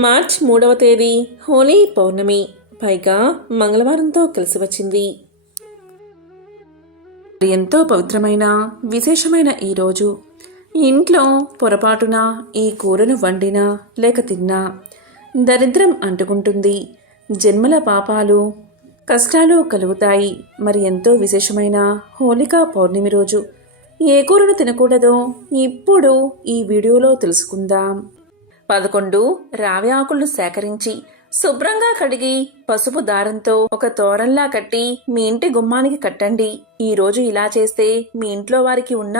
March 3వ తేదీ హోలీ పౌర్ణమి, పైగా మంగళవారంతో కలిసి వచ్చింది. ఎంతో పవిత్రమైన విశేషమైన ఈరోజు ఇంట్లో పొరపాటున ఈ కూరను వండినా లేక తిన్నా దరిద్రం అంటుకుంటుంది, జన్మల పాపాలు కష్టాలు కలుగుతాయి. మరి ఎంతో విశేషమైన హోలికా పౌర్ణమి రోజు ఏ కూరను తినకూడదో ఇప్పుడు ఈ వీడియోలో తెలుసుకుందాం. 11 రావి ఆకులను సేకరించి శుభ్రంగా కడిగి పసుపు దారంతో ఒక తోరంలా కట్టి మీ ఇంటి గుమ్మానికి కట్టండి. ఈ రోజు ఇలా చేస్తే మీ ఇంట్లో వారికి ఉన్న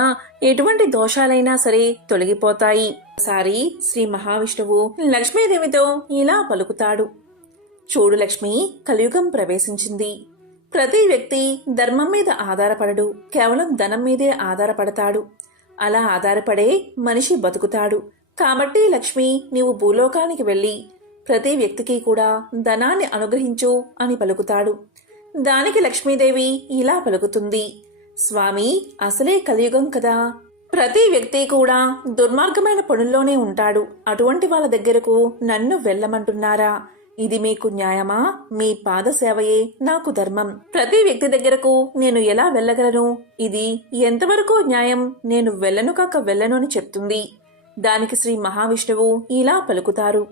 ఎటువంటి దోషాలైనా సరే తొలగిపోతాయి. ఒకసారి శ్రీ మహావిష్ణువు లక్ష్మీదేవితో ఇలా పలుకుతాడు, చూడు లక్ష్మి, కలియుగం ప్రవేశించింది. ప్రతి వ్యక్తి ధర్మం మీద ఆధారపడడు, కేవలం ధనం మీదే ఆధారపడతాడు. అలా ఆధారపడే మనిషి బతుకుతాడు. కాబట్టి లక్ష్మి, నీవు భూలోకానికి వెళ్ళి ప్రతి వ్యక్తికి కూడా ధనాన్ని అనుగ్రహించు అని పలుకుతాడు. దానికి లక్ష్మీదేవి ఇలా పలుకుతుంది, స్వామి, అసలే కలియుగం కదా, ప్రతి వ్యక్తి కూడా దుర్మార్గమైన పనుల్లోనే ఉంటాడు. అటువంటి వాళ్ళ దగ్గరకు నన్ను వెళ్ళమంటున్నారా? ఇది మీకు న్యాయమా? మీ పాద సేవయే నాకు ధర్మం. ప్రతి వ్యక్తి దగ్గరకు నేను ఎలా వెళ్ళగలను? ఇది ఎంతవరకు న్యాయం? నేను వెళ్ళను కాక వెళ్ళను అని చెప్తుంది. దానికి శ్రీ మహావిష్ణువు ఇలా పలుకుతారు,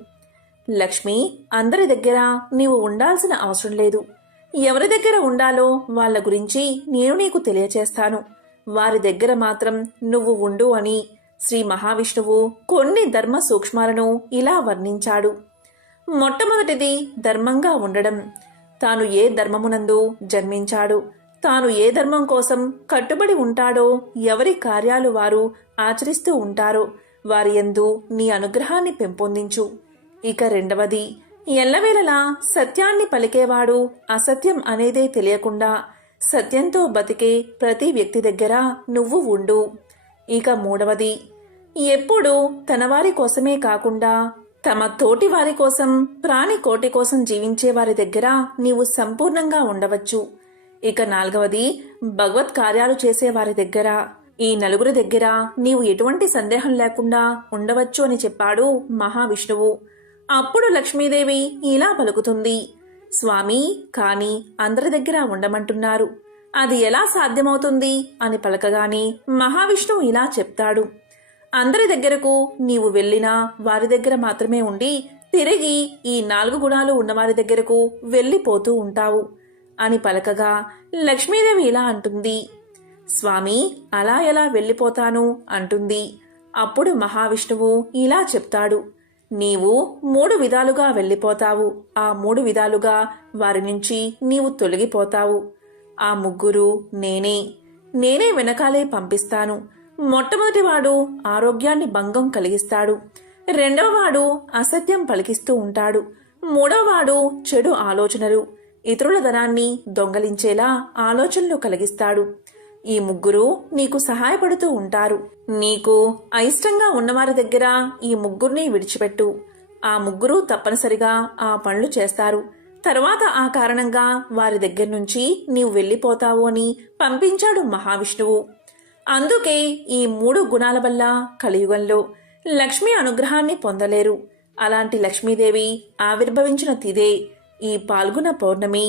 లక్ష్మి, అందరి దగ్గర నీవు ఉండాల్సిన అవసరం లేదు. ఎవరి దగ్గర ఉండాలో వాళ్ళ గురించి నేను నీకు తెలియచేస్తాను. వారి దగ్గర మాత్రం నువ్వు ఉండు అని శ్రీ మహావిష్ణువు కొన్ని ధర్మ సూక్ష్మాలను ఇలా వర్ణించాడు. మొట్టమొదటిది ధర్మంగా ఉండడం. తాను ఏ ధర్మమునందు జన్మించాడు, తాను ఏ ధర్మం కోసం కట్టుబడి ఉంటాడో, ఎవరి కార్యాలు వారు ఆచరిస్తూ ఉంటారో వారి యందు నీ అనుగ్రహాన్ని పెంపొందించు. ఇక రెండవది, ఎల్లవేళలా సత్యాన్ని పలికేవాడు అసత్యం అనేదే తెలియకుండా సత్యంతో బతికే ప్రతి వ్యక్తి దగ్గర నువ్వు ఉండు. ఇక మూడవది, ఎప్పుడూ తనవారి కోసమే కాకుండా తమ తోటి వారి కోసం, ప్రాణి కోటి కోసం జీవించే వారి దగ్గర నీవు సంపూర్ణంగా ఉండవచ్చు. ఇక నాలుగవది, భగవత్ కార్యాలు చేసే వారి దగ్గర, ఈ నలుగురి దగ్గర నీవు ఎటువంటి సందేహం లేకుండా ఉండవచ్చు అని చెప్పాడు మహావిష్ణువు. అప్పుడు లక్ష్మీదేవి ఇలా పలుకుతుంది, స్వామి, కాని అందరి దగ్గర ఉండమంటున్నారు, అది ఎలా సాధ్యమవుతుంది అని పలకగాని మహావిష్ణువు ఇలా చెప్తాడు, అందరి దగ్గరకు నీవు వెళ్ళినా వారి దగ్గర మాత్రమే ఉండి తిరిగి ఈ 4 గుణాలు ఉన్నవారి దగ్గరకు వెళ్ళిపోతూ ఉంటావు అని పలకగా లక్ష్మీదేవి ఇలా అంటుంది, స్వామి, అలా ఎలా వెళ్ళిపోతాను అంటుంది. అప్పుడు మహావిష్ణువు ఇలా చెప్తాడు, నీవు 3 విధాలుగా వెళ్ళిపోతావు. ఆ 3 విధాలుగా వారి నుంచి నీవు తొలగిపోతావు. ఆ ముగ్గురు నేనే వెనకాలే పంపిస్తాను. మొట్టమొదటివాడు ఆరోగ్యాన్ని భంగం కలిగిస్తాడు, రెండవవాడు అసత్యం పలికిస్తూ ఉంటాడు, మూడవవాడు చెడు ఆలోచనలు, ఇతరుల ధనాన్ని దొంగలించేలా ఆలోచనలు కలిగిస్తాడు. ఈ ముగ్గురు నీకు సహాయపడుతూ ఉంటారు. నీకు అయిష్టంగా ఉన్నవారి దగ్గర ఈ ముగ్గురిని విడిచిపెట్టు. ఆ ముగ్గురు తప్పనిసరిగా ఆ పనులు చేస్తారు. తరువాత ఆ కారణంగా వారి దగ్గర నుంచి నీవు వెళ్ళిపోతావు అని పంపించాడు మహావిష్ణువు. అందుకే ఈ 3 గుణాల వల్ల కలియుగంలో లక్ష్మీ అనుగ్రహాన్ని పొందలేరు. అలాంటి లక్ష్మీదేవి ఆవిర్భవించిన తిదే ఈ పాల్గొన పౌర్ణమి.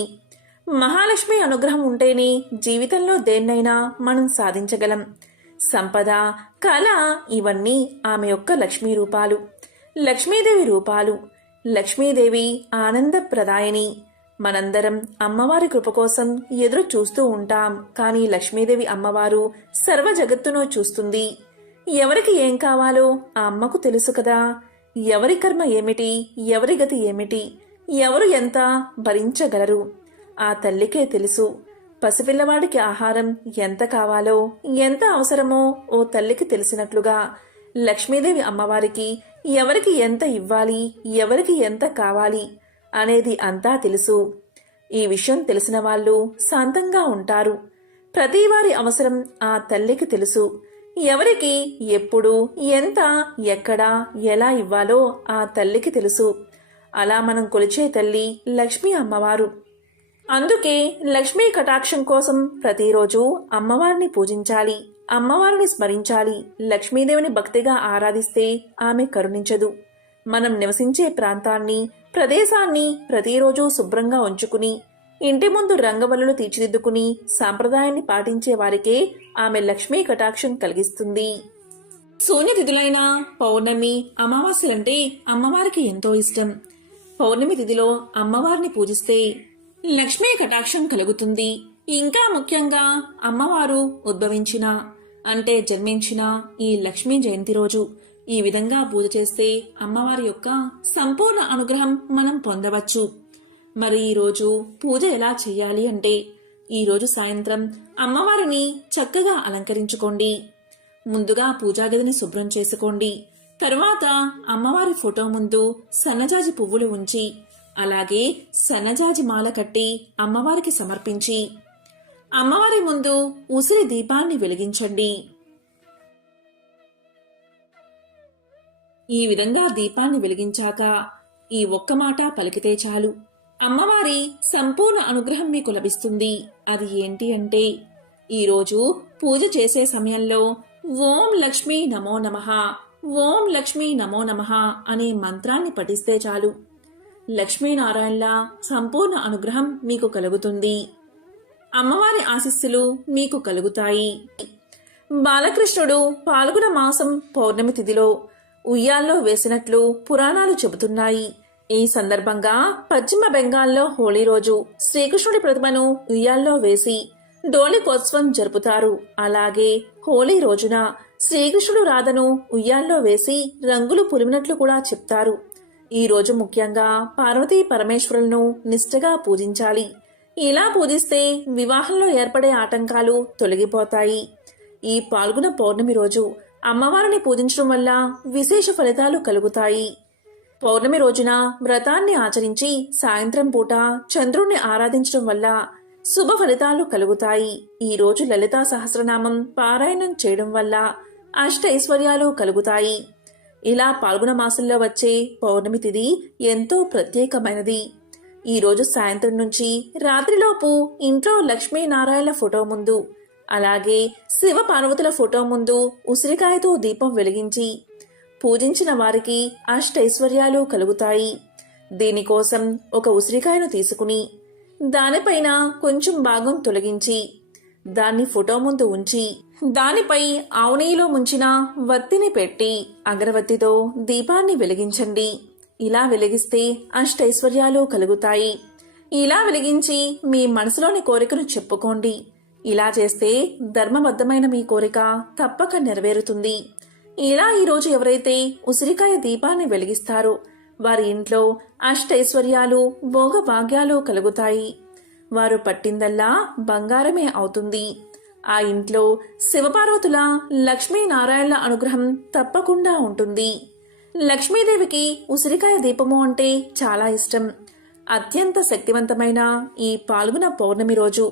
మహాలక్ష్మి అనుగ్రహం ఉంటేనే జీవితంలో దేన్నైనా మనం సాధించగలం. సంపద, కళ, ఇవన్నీ ఆమె యొక్క లక్ష్మీ రూపాలు, లక్ష్మీదేవి రూపాలు. లక్ష్మీదేవి ఆనందప్రదాయిని. మనందరం అమ్మవారి కృప కోసం ఎదురు చూస్తూ ఉంటాం. కానీ లక్ష్మీదేవి అమ్మవారు సర్వ జగత్తును చూస్తుంది. ఎవరికి ఏం కావాలో ఆ అమ్మకు తెలుసు కదా. ఎవరి కర్మ ఏమిటి, ఎవరి గతి ఏమిటి, ఎవరు ఎంత భరించగలరు ఆ తల్లికే తెలుసు. పసిపిల్లవాడికి ఆహారం ఎంత కావాలో, ఎంత అవసరమో ఓ తల్లికి తెలిసినట్లుగా లక్ష్మీదేవి అమ్మవారికి ఎవరికి ఎంత ఇవ్వాలి, ఎవరికి ఎంత కావాలి అనేది అంతా తెలుసు. ఈ విషయం తెలిసిన వాళ్ళు శాంతంగా ఉంటారు. ప్రతి వారి అవసరం ఆ తల్లికి తెలుసు. ఎవరికి ఎప్పుడు ఎంత, ఎక్కడ, ఎలా ఇవ్వాలో ఆ తల్లికి తెలుసు. అలా మనం కొలిచే తల్లి లక్ష్మీ అమ్మవారు. అందుకే లక్ష్మీ కటాక్షం కోసం ప్రతిరోజు అమ్మవారిని పూజించాలి, అమ్మవారిని స్మరించాలి. లక్ష్మీదేవిని భక్తిగా ఆరాధిస్తే ఆమె కరుణించదు. మనం నివసించే ప్రాంతాన్ని, ప్రదేశాన్ని ప్రతిరోజు శుభ్రంగా ఉంచుకుని ఇంటి ముందు రంగవల్లులు తీర్చిదిద్దుకుని సాంప్రదాయాన్ని పాటించే వారికే ఆమె లక్ష్మీ కటాక్షం కలిగిస్తుంది. శూన్యతిథులైన పౌర్ణమి, అమావాస్యలంటే అమ్మవారికి ఎంతో ఇష్టం. పౌర్ణమి తిథిలో అమ్మవారిని పూజిస్తే లక్ష్మీ కటాక్షం కలుగుతుంది. ఇంకా ముఖ్యంగా అమ్మవారు ఉద్భవించిన అంటే జన్మించిన ఈ లక్ష్మీ జయంతి రోజు ఈ విధంగా పూజ చేస్తే అమ్మవారి యొక్క సంపూర్ణ అనుగ్రహం మనం పొందవచ్చు. మరి ఈరోజు పూజ ఎలా చేయాలి అంటే, ఈరోజు సాయంత్రం అమ్మవారిని చక్కగా అలంకరించుకోండి. ముందుగా పూజాగదిని శుభ్రం చేసుకోండి. తరువాత అమ్మవారి ఫోటో ముందు సన్నజాజి పువ్వులు ఉంచి, అలాగే సన్నజాజి మాల కట్టి అమ్మవారికి సమర్పించి, అమ్మవారి ముందు ఉసిరి దీపాన్ని వెలిగించండి. ఈ విధంగా దీపాన్ని వెలిగించాక ఈ ఒక్క మాట పలికితే చాలు, అమ్మవారి సంపూర్ణ అనుగ్రహం మీకు లభిస్తుంది. అది ఏంటి అంటే, ఈరోజు పూజ చేసే సమయంలో ఓం లక్ష్మీ నమో నమః, ఓం లక్ష్మీ నమో నమః అనే మంత్రాన్ని పఠిస్తే చాలు, లక్ష్మీనారాయణల సంపూర్ణ అనుగ్రహం మీకు కలుగుతుంది. అమ్మవారి ఆశీస్సులు మీకు కలుగుతాయి. బాలకృష్ణుడు పాల్గొన మాసం పౌర్ణమి తిథిలో ఉయ్యాల్లో వేసినట్లు పురాణాలు చెబుతున్నాయి. ఈ సందర్భంగా పశ్చిమ బెంగాల్లో హోళీ రోజు శ్రీకృష్ణుడి ప్రతిమను ఉయ్యాల్లో వేసి డోలికోత్సవం జరుపుతారు. అలాగే హోళీ రోజున శ్రీకృష్ణుడు రాధను ఉయ్యాల్లో వేసి రంగులు పులిమినట్లు కూడా చెప్తారు. ఈ రోజు ముఖ్యంగా పార్వతీ పరమేశ్వరులను నిష్ఠగా పూజించాలి. ఇలా పూజిస్తే వివాహంలో ఏర్పడే ఆటంకాలు తొలగిపోతాయి. ఈ పాల్గొన పౌర్ణమి రోజు అమ్మవారిని పూజించడం వల్ల విశేష ఫలితాలు కలుగుతాయి. పౌర్ణమి రోజున వ్రతాన్ని ఆచరించి సాయంత్రం పూట చంద్రుణ్ణి ఆరాధించడం వల్ల శుభ ఫలితాలు కలుగుతాయి. ఈ రోజు లలితా సహస్రనామం పారాయణం చేయడం వల్ల అష్ట ఐశ్వర్యాలు కలుగుతాయి. ఇలా పాల్గొన మాసంలో వచ్చే పౌర్ణమి తిథి ఎంతో ప్రత్యేకమైనది. ఈ రోజు సాయంత్రం నుంచి రాత్రిలోపు ఇంట్లో లక్ష్మీనారాయణ ఫోటో ముందు, అలాగే శివ పార్వతుల ఫోటో ముందు ఉసిరికాయతో దీపం వెలిగించి పూజించిన వారికి అష్టైశ్వర్యాలు కలుగుతాయి. దీనికోసం ఒక ఉసిరికాయను తీసుకుని దానిపైన కొంచెం భాగం తొలగించి దాన్ని ఫోటో ముందు ఉంచి దానిపై ఆవు నెయ్యిలో ముంచిన వత్తిని పెట్టి అగరవత్తితో దీపాన్ని వెలిగించండి. ఇలా వెలిగిస్తే అష్టైశ్వర్యాలు కలుగుతాయి. ఇలా వెలిగించి మీ మనసులోని కోరికను చెప్పుకోండి. ఇలా చేస్తే ధర్మబద్ధమైన మీ కోరిక తప్పక నెరవేరుతుంది. ఇలా ఈరోజు ఎవరైతే ఉసిరికాయ దీపాన్ని వెలిగిస్తారో వారి ఇంట్లో అష్టైశ్వర్యాలు, భోగభాగ్యాలు కలుగుతాయి. వారు పట్టిందల్లా బంగారమే అవుతుంది. ఆ ఇంట్లో శివపార్వతుల లక్ష్మీనారాయణల అనుగ్రహం తప్పకుండా ఉంటుంది. లక్ష్మీదేవికి ఉసిరికాయ దీపము అంటే చాలా ఇష్టం. అత్యంత శక్తివంతమైన ఈ పాల్గొన పౌర్ణమి రోజు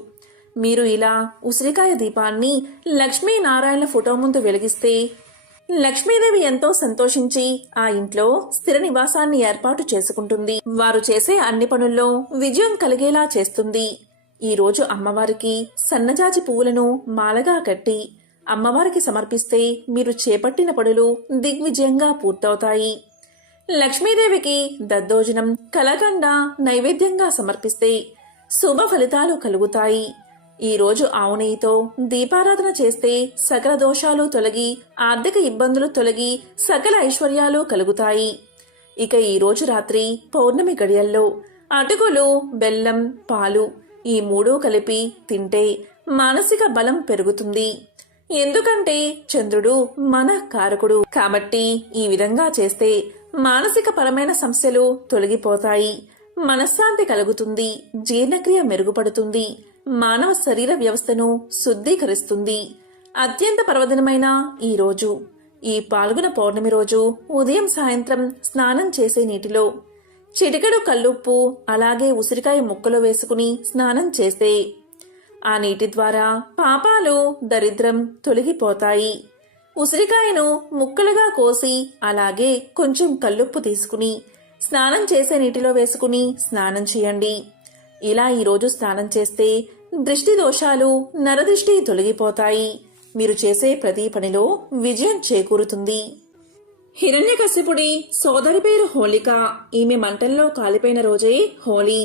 మీరు ఇలా ఉసిరికాయ దీపాన్ని లక్ష్మీనారాయణల ఫోటో ముందు వెలిగిస్తే లక్ష్మీదేవి ఎంతో సంతోషించి ఆ ఇంట్లో స్థిర నివాసాన్ని ఏర్పాటు చేసుకుంటుంది. వారు చేసే అన్ని పనుల్లో విజయం కలిగేలా చేస్తుంది. ఈ రోజు అమ్మవారికి సన్నజాజి పువ్వులను మాలగా కట్టి అమ్మవారికి సమర్పిస్తే మీరు చేపట్టిన పనులు దిగ్విజయంగా పూర్తవుతాయి. లక్ష్మీదేవికి దద్దోజనం, కలకండ నైవేద్యంగా సమర్పిస్తే శుభ ఫలితాలు కలుగుతాయి. ఈ రోజు ఆవు నెయ్యితో దీపారాధన చేస్తే సకల దోషాలు తొలగి ఆర్థిక ఇబ్బందులు తొలగి సకల ఐశ్వర్యాలు కలుగుతాయి. ఇక ఈ రోజు రాత్రి పౌర్ణమి గడియల్లో అటుకులు, బెల్లం, పాలు ఈ మూడూ కలిపి తింటే మానసిక బలం పెరుగుతుంది. ఎందుకంటే చంద్రుడు మన కారకుడు కాబట్టి ఈ విధంగా చేస్తే మానసిక పరమైన సమస్యలు తొలగిపోతాయి. మనశ్శాంతి కలుగుతుంది. జీర్ణక్రియ మెరుగుపడుతుంది. మానవ శరీర వ్యవస్థను శుద్ధీకరిస్తుంది. అత్యంత పర్వదినమైన ఈ రోజు, ఈ పాల్గొన పౌర్ణమి రోజు ఉదయం సాయంత్రం స్నానం చేసే నీటిలో చిటికెడు కల్లుప్పు అలాగే ఉసిరికాయ ముక్కలు వేసుకుని స్నానం చేస్తే ఆ నీటి ద్వారా పాపాలు, దరిద్రం తొలగిపోతాయి. ఉసిరికాయను ముక్కలుగా కోసి అలాగే కొంచెం కల్లుప్పు తీసుకుని స్నానం చేసే నీటిలో వేసుకుని స్నానం చేయండి. ఇలా ఈరోజు స్నానం చేస్తే దృష్టి దోషాలు, నరదృష్టి తొలగిపోతాయి. మీరు చేసే ప్రతి పనిలో విజయం చేకూరుతుంది. హిరణ్యకశిపుడి సోదరి పేరు హోళిక. ఈమె మంటల్లో కాలిపోయిన రోజే హోలీ.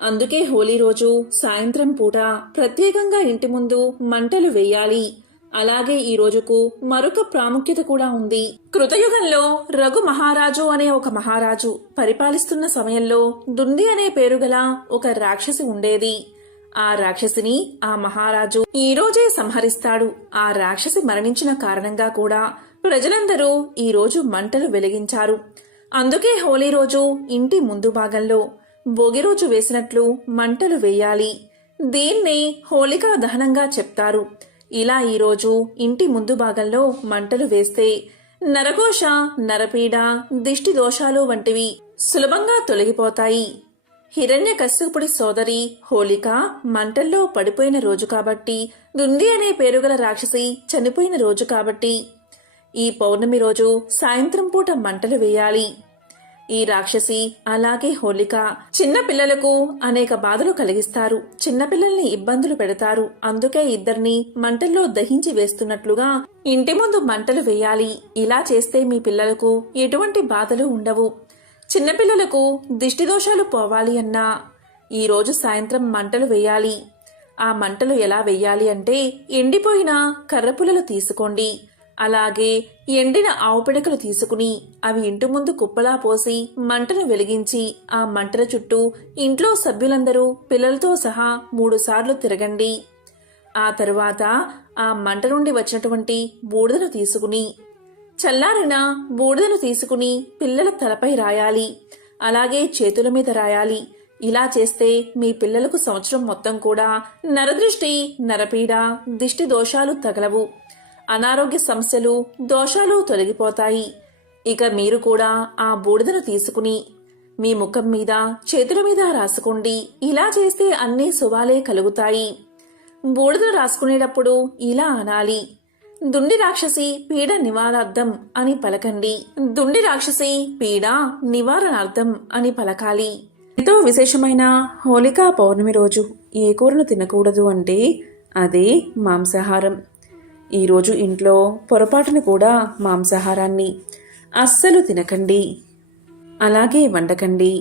అందుకే హోలీ రోజు సాయంత్రం పూట ప్రత్యేకంగా ఇంటి ముందు మంటలు వేయాలి. అలాగే ఈ రోజుకు మరొక ప్రాముఖ్యత కూడా ఉంది. కృతయుగంలో రఘు మహారాజు అనే ఒక మహారాజు పరిపాలిస్తున్న సమయంలో దుండి అనే పేరు గల ఒక రాక్షసి ఉండేది. ఆ రాక్షసిని ఆ మహారాజు ఈ రోజే సంహరిస్తాడు. ఆ రాక్షసి మరణించిన కారణంగా కూడా ప్రజలందరూ ఈ రోజు మంటలు వెలిగించారు. అందుకే హోలీ రోజు ఇంటి ముందు భాగంలో భోగి రోజు వేసినట్లు మంటలు వేయాలి. దీన్నే హోళికా దహనంగా చెప్తారు. ఇలా ఈరోజు ఇంటి ముందు భాగంలో మంటలు వేస్తే నరఘోష, నరపీడ, దిష్టి దోషాలు వంటివి సులభంగా తొలగిపోతాయి. హిరణ్యకశ్యపుడి సోదరి హోళిక మంటల్లో పడిపోయిన రోజు కాబట్టి, దుంది అనే పేరుగల రాక్షసి చనిపోయిన రోజు కాబట్టి ఈ పౌర్ణమి రోజు సాయంత్రం పూట మంటలు వేయాలి. ఈ రాక్షసి అలాగే హోళిక చిన్న పిల్లలకు అనేక బాధలు కలిగిస్తారు. చిన్నపిల్లల్ని ఇబ్బందులు పెడతారు. అందుకే ఇద్దరిని మంటల్లో దహించి వేస్తున్నట్లుగా ఇంటి ముందు మంటలు వేయాలి. ఇలా చేస్తే మీ పిల్లలకు ఎటువంటి బాధలు ఉండవు. చిన్నపిల్లలకు దిష్టి దోషాలు పోవాలి అన్నా ఈ రోజు సాయంత్రం మంటలు వేయాలి. ఆ మంటలు ఎలా వేయాలి అంటే, ఎండిపోయిన కర్రపుల్లలు తీసుకోండి. అలాగే ఎండిన ఆవు పిడకలు తీసుకుని అవి ఇంటి ముందు కుప్పలా పోసి మంటను వెలిగించి ఆ మంటల చుట్టూ ఇంట్లో సభ్యులందరూ పిల్లలతో సహా 3 సార్లు తిరగండి. ఆ తరువాత ఆ మంట నుండి వచ్చినటువంటి బూడిదను తీసుకుని చల్లారిన బూడిదను తీసుకుని పిల్లల తలపై రాయాలి. అలాగే చేతుల మీద రాయాలి. ఇలా చేస్తే మీ పిల్లలకు సంవత్సరం మొత్తం కూడా నరదృష్టి, నరపీడ, దిష్టి దోషాలు తగలవు. అనారోగ్య సమస్యలు, దోషాలు తొలగిపోతాయి. ఇక మీరు కూడా ఆ బూడిదను తీసుకుని మీ ముఖం మీద, చేతుల మీద రాసుకోండి. ఇలా చేస్తే అన్ని శుభాలే కలుగుతాయి. బూడిదను రాసుకునేటప్పుడు ఇలా అనాలి: దుండి రాక్షసి పీడ నివారణార్థం అని పలకండి. దుండి రాక్షసి పీడ నివారణార్థం అని పలకాలి. ఎంతో విశేషమైన హోళికా పౌర్ణమి రోజు ఏ కూరను తినకూడదు అంటే అదే మాంసాహారం. ఈరోజు ఇంట్లో పొరపాటును కూడా మాంసాహారాన్ని అస్సలు తినకండి, అలాగే వండకండి.